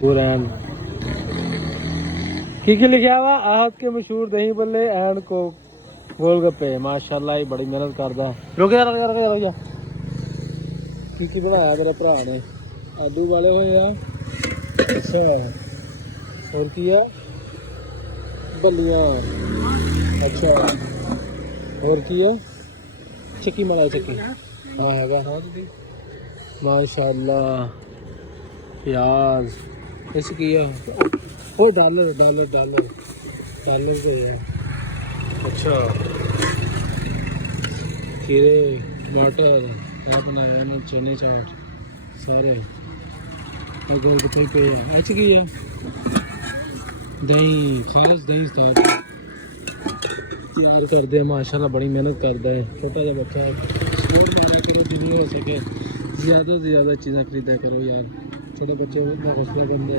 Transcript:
पूरैन की लिखा हुआ आहत के मशहूर दही बल्ले एंड को गोलगप्पे माशाल्लाह ही बड़ी मेहनत करता है। रुक जा की बनाया मेरे भरा ने आलू वाले हुए आ। अच्छा और किया बल्लियां। अच्छा और किया चक्की मलाई चक्की हाँ है माशाल्लाह। प्याज इस किया ओ डॉलर डॉलर डॉलर डॉलर पे है। अच्छा खीरे टमाटर बनाया इन्होंने चने चाट सारे गोलगप्पे पे है। अच्छा किया दही खास दही तैयार करते हैं माशाल्लाह बड़ी मेहनत करता है। छोटा सा बच्चा है स्टोर बनाया करो जितनी हो सके ज़्यादा से ज़्यादा चीज़ें खरीदा करो यार। छोटे बच्चे हौसला बंदे।